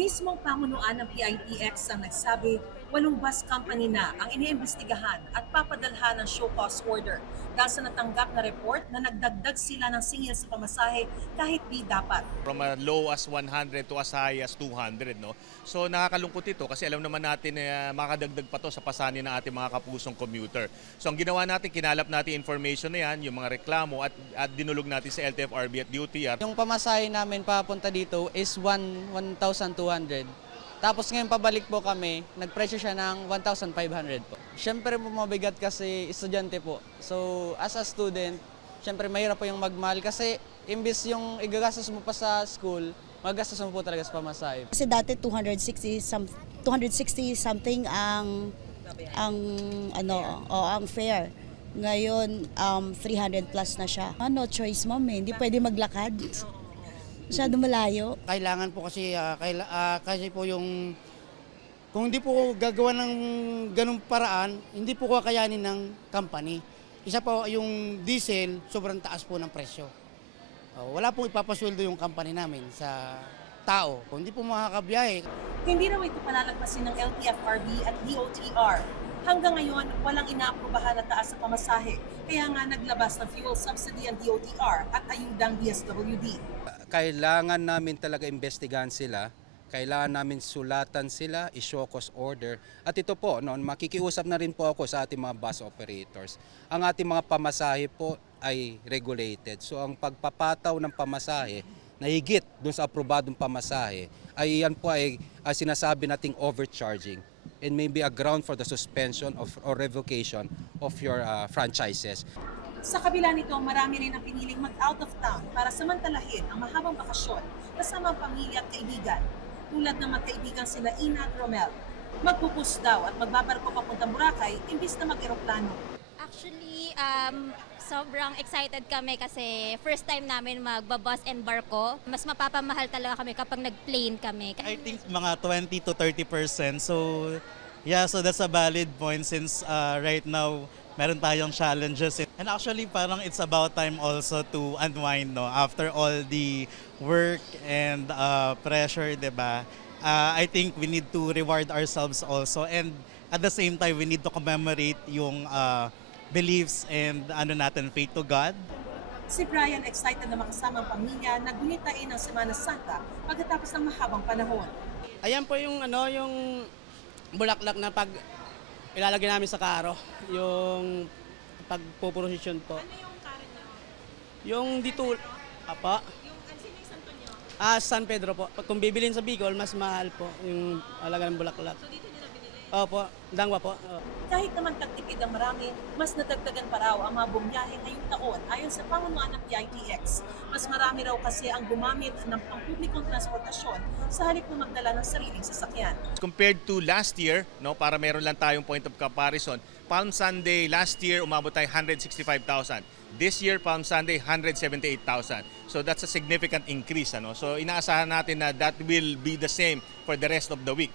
Mismong pamunuan ng PITX ang nagsabi, 8 bus company na ang iniimbestigahan at papadalhan ng show cause order dahil sa natanggap na report na nagdagdag sila ng singil sa pamasahe kahit di dapat. From as low as 100 to as high as 200, no? So nakakalungkot ito kasi alam naman natin na makadagdag pa to sa pasanin ng ating mga kapusong commuter. So ang ginawa natin, kinalap natin information na yan, yung mga reklamo at dinulog natin sa LTFRB at DOTR. Yung pamasahe namin papunta dito is 1,200. Tapos ngayon pabalik po kami, nag-pressure siya ng 1,500 po. Siyempre po mabigat kasi estudyante po. So as a student, siyempre mahirap po yung magmahal kasi imbis yung igagastos mo pa sa school, magastos mo po talaga sa pamasahe. Kasi dati 260 something ang fare. Ngayon 300 plus na siya. No choice ma'am hindi pwede maglakad. Masyado malayo. Kailangan po kasi kasi po yung kung hindi po gagawa ng ganung paraan, hindi po kakayanin ng company. Isa po yung diesel, sobrang taas po ng presyo. Wala pong ipapasweldo yung company namin sa tao. Kung hindi po makakabiyahe. Hindi raw ito palalagpasin ng LTFRB at DOTR. Hanggang ngayon, walang inaaprubahan na taas sa pamasahe. Kaya nga naglabas ng fuel subsidy ang DOTR at ayudang DSWD. Kailangan namin talaga imbestigahan sila, kailangan namin sulatan sila, i-show cause order. At ito po, makikiusap na rin po ako sa ating mga bus operators. Ang ating mga pamasahe po ay regulated. So ang pagpapataw ng pamasahe na higit dun sa aprobadong pamasahe, ay yan po ay sinasabi nating overcharging and maybe a ground for the suspension or revocation of your franchises. Sa kabila nito, marami rin ang piniling mag-out of town para samantalahin ang mahabang bakasyon kasama ang pamilya at kaibigan. Tulad ng magkaibigan sila Ina at Romel. Magpupus daw at magbabarko papuntang Boracay imbis na mag-eroplano. Actually, sobrang excited kami kasi first time namin magbabus and barko. Mas mapapamahal talaga kami kapag nag-plane kami. I think mga 20 to 30%. So yeah, so that's a valid point since right now meron tayong challenges. And actually parang it's about time also to unwind, no, after all the work and pressure, 'di ba? I think we need to reward ourselves also, and at the same time we need to commemorate yung beliefs and natin, faith to God. Si Brian excited na makasama ang pamilya na gunitain ng Semana Santa pagkatapos ng mahabang panahon. Ayan po yung yung bulaklak na pag ilalagay namin sa karo, yung pagpuprosesyon po. Ano yung karo niyo? Yung dito, apa? Yung sino yung santo niyo? San Pedro po. Kung bibilin sa Bicol, mas mahal po yung alaga ng bulaklak. So dito niyo na binili? Opo, dangwa po. Kahit naman tagtipid ang marami, mas nadagdagan pa raw ang mga bumiyahe ngayong taon ayon sa pamunuan ng PITX. Mas marami raw kasi ang gumamit ng pampublikong transportasyon sa halip na magdala ng sariling sasakyan. Compared to last year, no, para meron lang tayong point of comparison, Palm Sunday last year umabot tayo 165,000. This year, Palm Sunday, 178,000. So that's a significant increase. So inaasahan natin na that will be the same for the rest of the week.